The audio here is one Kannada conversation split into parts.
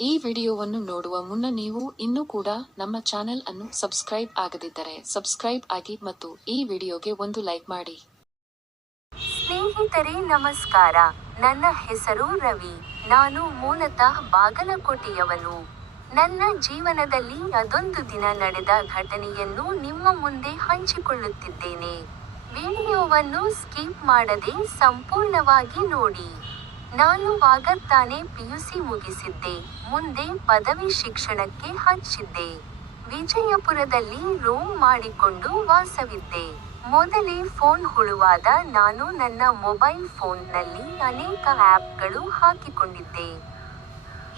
ಈ ವಿಡಿಯೋವನ್ನು ನೋಡುವ ಮುನ್ನ ನೀವು ಇನ್ನೂ ಕೂಡ ನಮ್ಮ ಚಾನೆಲ್ ಅನ್ನು ಸಬ್ಸ್ಕ್ರೈಬ್ ಆಗದಿದ್ದರೆ ಸಬ್ಸ್ಕ್ರೈಬ್ ಆಗಿ ಮತ್ತು ಈ ವಿಡಿಯೋಗೆ ಒಂದು ಲೈಕ್ ಮಾಡಿ. ಸ್ನೇಹಿತರೆ, ನಮಸ್ಕಾರ. ನನ್ನ ಹೆಸರು ರವಿ. ನಾನು ಮೂಲತಃ ಬಾಗಲಕೋಟೆಯವನು. ನನ್ನ ಜೀವನದಲ್ಲಿ ಅದೊಂದು ದಿನ ನಡೆದ ಘಟನೆಯನ್ನು ನಿಮ್ಮ ಮುಂದೆ ಹಂಚಿಕೊಳ್ಳುತ್ತಿದ್ದೇನೆ. ವಿಡಿಯೋವನ್ನು ಸ್ಕಿಪ್ ಮಾಡದೆ ಸಂಪೂರ್ಣವಾಗಿ ನೋಡಿ. ನಾನು ಆಗ ತಾನೇ ಪಿಯುಸಿ ಮುಗಿಸಿದ್ದೆ, ಮುಂದೆ ಪದವಿ ಶಿಕ್ಷಣಕ್ಕೆ ಹಚ್ಚಿದ್ದೆ. ವಿಜಯಪುರದಲ್ಲಿ ರೂಮ್ ಮಾಡಿಕೊಂಡು ವಾಸವಿದ್ದೆ. ಮೊದಲೇ ಫೋನ್ ಹುಳುವಾದ ನಾನು ನನ್ನ ಮೊಬೈಲ್ ಫೋನ್ನಲ್ಲಿ ಅನೇಕ ಆ್ಯಪ್ಗಳು ಹಾಕಿಕೊಂಡಿದ್ದೆ.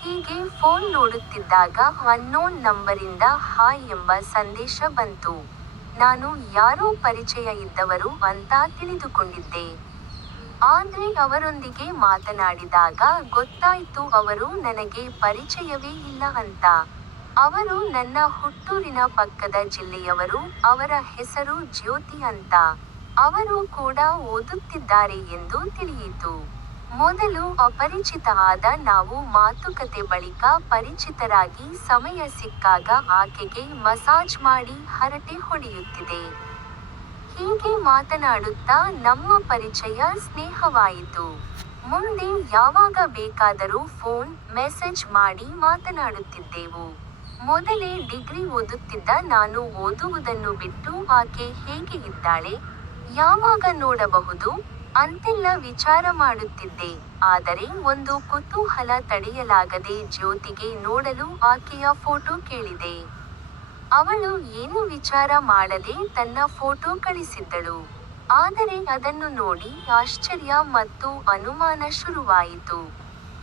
ಹೀಗೆ ಫೋನ್ ನೋಡುತ್ತಿದ್ದಾಗ ಅನ್ನೋನ್ ನಂಬರಿಂದ ಹಾಯ್ ಎಂಬ ಸಂದೇಶ ಬಂತು. ನಾನು ಯಾರೋ ಪರಿಚಯ ಇದ್ದವರು ಅಂತ ತಿಳಿದುಕೊಂಡಿದ್ದೆ. ಆದ್ರೆ ಅವರೊಂದಿಗೆ ಮಾತನಾಡಿದಾಗ ಗೊತ್ತಾಯ್ತು, ಅವರು ನನಗೆ ಪರಿಚಯವೇ ಇಲ್ಲ ಅಂತ. ಅವರು ನನ್ನ ಹುಟ್ಟೂರಿನ ಪಕ್ಕದ ಜಿಲ್ಲೆಯವರು, ಅವರ ಹೆಸರು ಜ್ಯೋತಿ ಅಂತ. ಅವರು ಕೂಡ ಓದುತ್ತಿದ್ದಾರೆ ಎಂದು ತಿಳಿಯಿತು. ಮೊದಲು ಅಪರಿಚಿತ ಆದ ನಾವು ಮಾತುಕತೆ ಬಳಿಕ ಪರಿಚಿತರಾಗಿ ಸಮಯ ಸಿಕ್ಕಾಗ ಆಕೆಗೆ ಮಸಾಜ್ ಮಾಡಿ ಹರಟೆ ಹೊಡೆಯುತ್ತಿದೆ. ಹೀಗೆ ಮಾತನಾಡುತ್ತಾ ನಮ್ಮ ಪರಿಚಯ ಸ್ನೇಹವಾಯಿತು. ಮುಂದೆ ಯಾವಾಗ ಬೇಕಾದರೂ ಫೋನ್, ಮೆಸೇಜ್ ಮಾಡಿ ಮಾತನಾಡುತ್ತಿದ್ದೆವು. ಮೊದಲೇ ಡಿಗ್ರಿ ಓದುತ್ತಿದ್ದ ನಾನು ಓದುವುದನ್ನು ಬಿಟ್ಟು ಆಕೆ ಹೇಗೆ ಇದ್ದಾಳೆ, ಯಾವಾಗ ನೋಡಬಹುದು ಅಂತೆಲ್ಲ ವಿಚಾರ ಮಾಡುತ್ತಿದ್ದೆ. ಆದರೆ ಒಂದು ಕುತೂಹಲ ತಡೆಯಲಾಗದೆ ಜ್ಯೋತಿಗೆ ನೋಡಲು ಆಕೆಯ ಫೋಟೋ ಕೇಳಿದೆ. ಅವಳು ಏನು ವಿಚಾರ ಮಾಡದೆ ತನ್ನ ಫೋಟೋ ಕಳಿಸಿದ್ದಳು. ಆದರೆ ಅದನ್ನು ನೋಡಿ ಆಶ್ಚರ್ಯ ಮತ್ತು ಅನುಮಾನ ಶುರುವಾಯಿತು.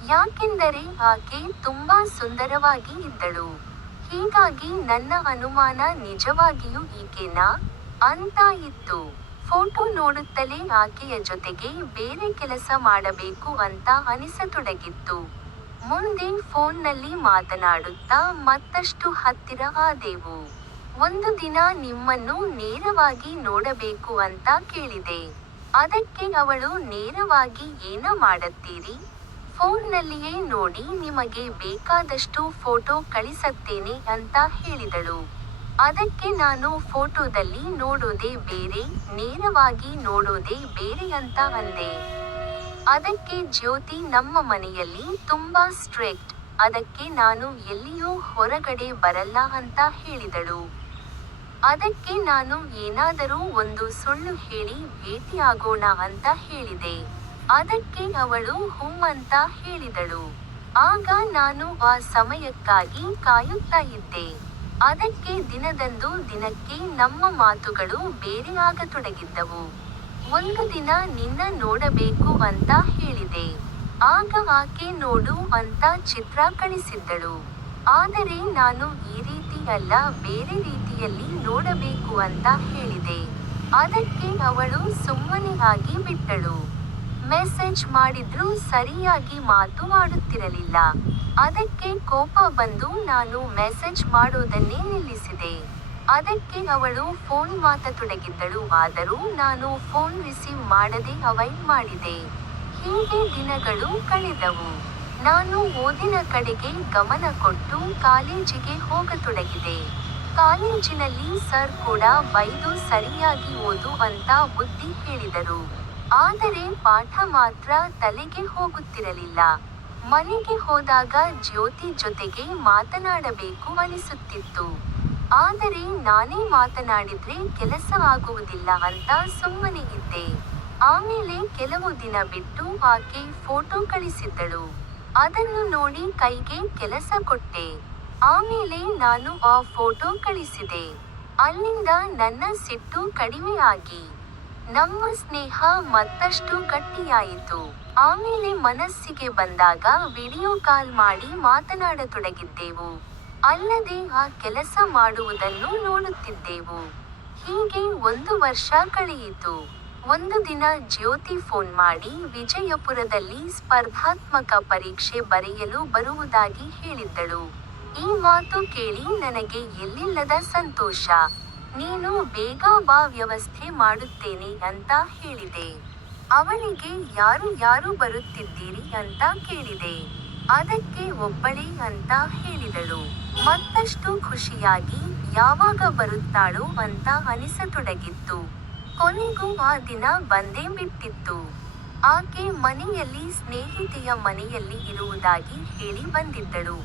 ಯಾಕೆಂದರೆ ಆಕೆ ತುಂಬಾ ಸುಂದರವಾಗಿ ಇದ್ದಳು. ಹೀಗಾಗಿ ನನ್ನ ಅನುಮಾನ ನಿಜವಾಗಿಯೂ ಈಕೆನಾ? ಅಂತ ಇತ್ತು. ಫೋಟೋ ನೋಡುತ್ತಲೇ ಆಕೆಯ ಜೊತೆಗೆ ಬೇರೆ ಕೆಲಸ ಮಾಡಬೇಕು ಅಂತ ಅನಿಸತೊಡಗಿತ್ತು. ಮುಂದೆ ಫೋನ್ನಲ್ಲಿ ಮಾತನಾಡುತ್ತಾ ಮತ್ತಷ್ಟು ಹತ್ತಿರ ಆದೆವು ಒಂದು ದಿನ ನಿಮ್ಮನ್ನು ನೇರವಾಗಿ ನೋಡಬೇಕು ಅಂತ ಕೇಳಿದೆ. ಅದಕ್ಕೆ ಅವಳು, ನೇರವಾಗಿ ಏನ ಮಾಡುತ್ತೀರಿ? ಫೋನ್ನಲ್ಲಿಯೇ ನೋಡಿ ನಿಮಗೆ ಬೇಕಾದಷ್ಟು ಫೋಟೋ ಕಳಿಸುತ್ತೇನೆ ಅಂತ ಹೇಳಿದಳು. ಅದಕ್ಕೆ ನಾನು ಫೋಟೋದಲ್ಲಿ ನೋಡೋದೇ ಬೇರೆ, ನೇರವಾಗಿ ನೋಡೋದೇ ಬೇರೆ ಅಂತ ಅಂದೆ. ಅದಕ್ಕೆ ಜ್ಯೋತಿ ನಮ್ಮ ಮನೆಯಲ್ಲಿ ತುಂಬಾ ಸ್ಟ್ರಿಕ್ಟ್. ಅದಕ್ಕೆ ನಾನು ಎಲ್ಲಿಯೂ ಹೊರಗಡೆ ಬರಲ್ಲ ಅಂತ ಹೇಳಿದಳು. ಅದಕ್ಕೆ ನಾನು ಏನಾದರೂ ಒಂದು ಸುಳ್ಳು ಹೇಳಿ ಭೇಟಿಯಾಗೋಣ ಅಂತ ಹೇಳಿದೆ. ಅದಕ್ಕೆ ಅವಳು ಹುಂ ಅಂತ ಹೇಳಿದಳು. ಆಗ ನಾನು ಆ ಸಮಯಕ್ಕಾಗಿ ಕಾಯುತ್ತಾ ಇದ್ದೆ. ಅದಕ್ಕೆ ದಿನದಂದು ದಿನಕ್ಕೆ ನಮ್ಮ ಮಾತುಗಳು ಬೇರೆ ಆಗತೊಡಗಿದ್ದವು. ಒಂದು ದಿನ ನಿನ್ನ ನೋಡಬೇಕು ಅಂತ ಹೇಳಿದೆ. ಆಗ ಆಕೆ ನೋಡು ಅಂತ ಚಿತ್ರ ಕಳಿಸಿದ್ದಳು. ಆದರೆ ನಾನು ಈ ರೀತಿ ಅಲ್ಲ, ಬೇರೆ ರೀತಿಯಲ್ಲಿ ನೋಡಬೇಕು ಅಂತ ಹೇಳಿದೆ. ಅದಕ್ಕೆ ಅವಳು ಸುಮ್ಮನೆ ಆಗಿ ಬಿಟ್ಟಳು. ಮೆಸೇಜ್ ಮಾಡಿದ್ರೂ ಸರಿಯಾಗಿ ಮಾತು ಆಡುತ್ತಿರಲಿಲ್ಲ. ಅದಕ್ಕೆ ಕೋಪ ಬಂದು ನಾನು ಮೆಸೇಜ್ ಮಾಡೋದನ್ನೇ ನಿಲ್ಲಿಸಿದೆ. ಅದಕ್ಕೆ ಅವಳು ಫೋನ್ ಮಾತತೊಡಗಿದ್ದಳು. ಆದರೂ ನಾನು ಫೋನ್ ರಿಸೀವ್ ಮಾಡದೆ ಅವಾಯ್ಡ್ ಮಾಡಿದೆ. ಹೀಗೆ ದಿನಗಳು ಕಳೆದವು. ನಾನು ಓದಿನ ಕಡೆಗೆ ಗಮನ ಕೊಟ್ಟು ಕಾಲೇಜಿಗೆ ಹೋಗತೊಡಗಿದೆ. ಕಾಲೇಜಿನಲ್ಲಿ ಸರ್ ಕೂಡ ಬೈದು ಸರಿಯಾಗಿ ಓದು ಅಂತ ಬುದ್ಧಿ ಹೇಳಿದರು. ಆದರೆ ಪಾಠ ಮಾತ್ರ ತಲೆಗೆ ಹೋಗುತ್ತಿರಲಿಲ್ಲ. ಮನೆಗೆ ಹೋದಾಗ ಜ್ಯೋತಿ ಜೊತೆಗೆ ಮಾತನಾಡಬೇಕು ಅನಿಸುತ್ತಿತ್ತು. ಆದರೆ ನಾನೇ ಮಾತನಾಡಿದ್ರೆ ಕೆಲಸ ಆಗುವುದಿಲ್ಲ ಅಂತ ಸುಮ್ಮನೆ ಇದ್ದೆ ಆಮೇಲೆ ಕೆಲವು ದಿನ ಬಿಟ್ಟು ಆಕೆ ಫೋಟೋ ಕಳಿಸಿದ್ದಳು. ಅದನ್ನು ನೋಡಿ ಕೈಗೆ ಕೆಲಸ ಕೊಟ್ಟೆ. ಆಮೇಲೆ ನಾನು ಆ ಫೋಟೋ ಕಳಿಸಿದೆ. ಅಲ್ಲಿಂದ ನನ್ನ ಸಿಟ್ಟು ಕಡಿಮೆಯಾಗಿ. ನಮ್ಮ ಸ್ನೇಹ ಮತ್ತಷ್ಟು ಗಟ್ಟಿಯಾಯಿತು. ಆಮೇಲೆ ಮನಸ್ಸಿಗೆ ಬಂದಾಗ ವಿಡಿಯೋ ಕಾಲ್ ಮಾಡಿ ಮಾತನಾಡತೊಡಗಿದ್ದೆವು. ಅಲ್ಲದೆ ಆ ಕೆಲಸ ಮಾಡುವುದನ್ನು ನೋಡುತ್ತಿದ್ದೆವು. ಹೀಗೆ ಒಂದು ವರ್ಷ ಕಳೆಯಿತು. ಒಂದು ದಿನ ಜ್ಯೋತಿ ಫೋನ್ ಮಾಡಿ ವಿಜಯಪುರದಲ್ಲಿ ಸ್ಪರ್ಧಾತ್ಮಕ ಪರೀಕ್ಷೆ ಬರೆಯಲು ಬರುವುದಾಗಿ ಹೇಳಿದ್ದಳು. ಈ ಮಾತು ಕೇಳಿ ನನಗೆ ಎಲ್ಲಿಲ್ಲದ ಸಂತೋಷ. ನೀನು ಬೇಗ ಬಾ ವ್ಯವಸ್ಥೆ ಮಾಡುತ್ತೇನೆ ಅಂತ ಹೇಳಿದೆ. ಅವಳಿಗೆ ಯಾರು ಯಾರು ಬರುತ್ತಿದ್ದೀರಿ ಅಂತ ಕೇಳಿದೆ. ಅದಕ್ಕೆ ಒಬ್ಬಳೇ ಅಂತ ಹೇಳಿದಳು. ಮತ್ತಷ್ಟು ಖುಷಿಯಾಗಿ ಯಾವಾಗ ಬರುತ್ತಾಳೋ ಅಂತ ಅನಿಸತೊಡಗಿತ್ತು. ಕೊನೆಗೂ ಆ ದಿನ ಬಂದೇ ಬಿಟ್ಟಿತ್ತು. ಆಕೆ ಮನೆಯಲ್ಲಿ ಸ್ನೇಹಿತೆಯ ಮನೆಯಲ್ಲಿ ಇರುವುದಾಗಿ ಹೇಳಿ ಬಂದಿದ್ದಳು.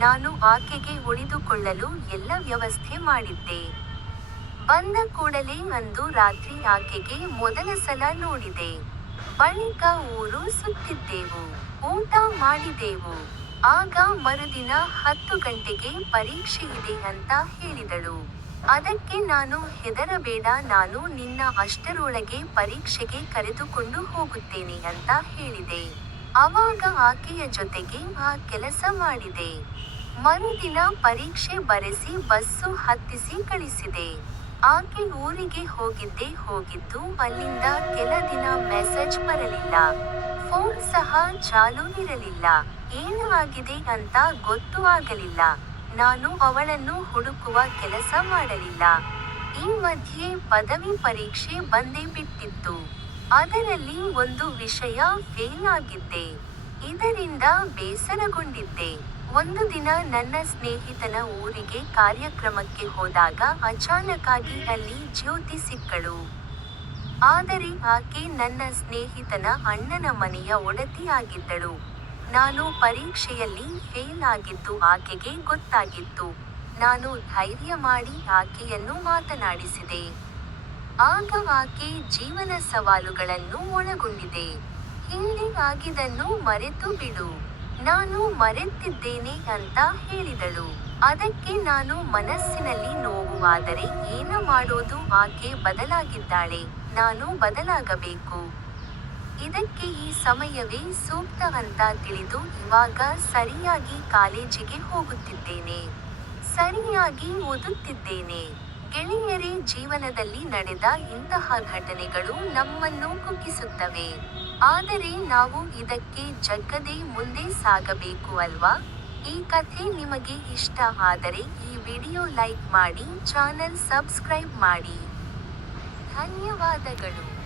ನಾನು ಆಕೆಗೆ ಉಳಿದುಕೊಳ್ಳಲು ಎಲ್ಲ ವ್ಯವಸ್ಥೆ ಮಾಡಿದ್ದೆ. ಬಂದ ಕೂಡಲೇ ಅಂದು ರಾತ್ರಿ ಆಕೆಗೆ ಮೊದಲ ಸಲ ನೋಡಿದೆ. ಬಳಿಕ ಊರು ಸುತ್ತಿದ್ದೆವು ಊಟ ಮಾಡಿದೆವು. ಆಗ ಮರುದಿನ ಹತ್ತು ಗಂಟೆಗೆ ಪರೀಕ್ಷೆ ಇದೆ ಅಂತ ಹೇಳಿದಳು. ಅದಕ್ಕೆ ನಾನು, ಹೆದರಬೇಡ, ನಾನು ನಿನ್ನ ಅಷ್ಟರೊಳಗೆ ಪರೀಕ್ಷೆಗೆ ಕರೆದುಕೊಂಡು ಹೋಗುತ್ತೇನೆ ಅಂತ ಹೇಳಿದೆ. ಅವಾಗ ಆಕೆಯ ಜೊತೆಗೆ ಆ ಕೆಲಸ ಮಾಡಿದೆ. ಮರುದಿನ ಪರೀಕ್ಷೆ ಬರೆಸಿ ಬಸ್ಸು ಹತ್ತಿಸಿ ಕಳಿಸಿದೆ. ಆಕೆ ಊರಿಗೆ ಹೋಗಿದ್ದೆ ಹೋಗಿದ್ದು, ಅಲ್ಲಿಂದ ಕೆಲ ದಿನ ಮೆಸೇಜ್ ಬರಲಿಲ್ಲ. ಫೋನ್ ಸಹ ಚಾಲೂ ಇರಲಿಲ್ಲ. ಏನು ಆಗಿದೆ ಅಂತ ಗೊತ್ತು ಆಗಲಿಲ್ಲ. ನಾನು ಅವಳನ್ನು ಹುಡುಕುವ ಕೆಲಸ ಮಾಡಲಿಲ್ಲ. ಈ ಮಧ್ಯೆ ಪದವಿ ಪರೀಕ್ಷೆ ಬಂದೇ ಬಿಟ್ಟಿತ್ತು. ಅದರಲ್ಲಿ ಒಂದು ವಿಷಯ ಫೇಲ್ ಆಗಿದ್ದೆ. ಇದರಿಂದ ಬೇಸರಗೊಂಡಿದ್ದೆ. ಒಂದು ದಿನ ನನ್ನ ಸ್ನೇಹಿತನ ಊರಿಗೆ ಕಾರ್ಯಕ್ರಮಕ್ಕೆ ಹೋದಾಗ ಅಚಾನಕಾಗಿ ಅಲ್ಲಿ ಜ್ಯೋತಿ ಸಿಕ್ಕಳು. ಆದರೆ ಆಕೆ ನನ್ನ ಸ್ನೇಹಿತನ ಅಣ್ಣನ ಮನೆಯ ಒಡತಿಯಾಗಿದ್ದಳು ನಾನು ಪರೀಕ್ಷೆಯಲ್ಲಿ ಫೇಲ್ ಆಗಿದ್ದು ಆಕೆಗೆ ಗೊತ್ತಾಗಿತ್ತು. ನಾನು ಧೈರ್ಯ ಮಾಡಿ ಆಕೆಯನ್ನು ಮಾತನಾಡಿಸಿದೆ. ಆಗ ಆಕೆ ಜೀವನ ಸವಾಲುಗಳನ್ನು ಒಳಗೊಂಡಿದೆ. ಹಿಂದೆ ಆಗಿದನ್ನು ಮರೆತು ಬಿಡು. ನಾನು ಮರೆತಿದ್ದೇನೆ ಅಂತ ಹೇಳಿದಳು. ಅದಕ್ಕೆ ನಾನು ಮನಸ್ಸಿನಲ್ಲಿ ನೋವುವಾದರೆ ಏನು ಮಾಡೋದು? ಆಕೆ ಬದಲಾಗಿದ್ದಾಳೆ. ನಾನು ಬದಲಾಗಬೇಕು. ಇದಕ್ಕೆ ಈ ಸಮಯವೇ ಸೂಕ್ತ ಅಂತ ತಿಳಿದು ಇವಾಗ ಸರಿಯಾಗಿ ಕಾಲೇಜಿಗೆ ಹೋಗುತ್ತಿದ್ದೇನೆ. ಸರಿಯಾಗಿ ಓದುತ್ತಿದ್ದೇನೆ. ಗೆಳೆಯರೇ, ಜೀವನದಲ್ಲಿ ನಡೆದ ಇಂತಹ ಘಟನೆಗಳು ನಮ್ಮನ್ನು ಕುಗ್ಗಿಸುತ್ತವೆ. ಆದರೆ ನಾವು ಇದಕ್ಕೆ ಜಗ್ಗದೆ ಮುಂದೆ ಸಾಗಬೇಕು ಅಲ್ವಾ? ಈ ಕಥೆ ನಿಮಗೆ ಇಷ್ಟ ಆದರೆ ಈ ವಿಡಿಯೋ ಲೈಕ್ ಮಾಡಿ, ಚಾನೆಲ್ ಸಬ್ಸ್ಕ್ರೈಬ್ ಮಾಡಿ. ಧನ್ಯವಾದಗಳು.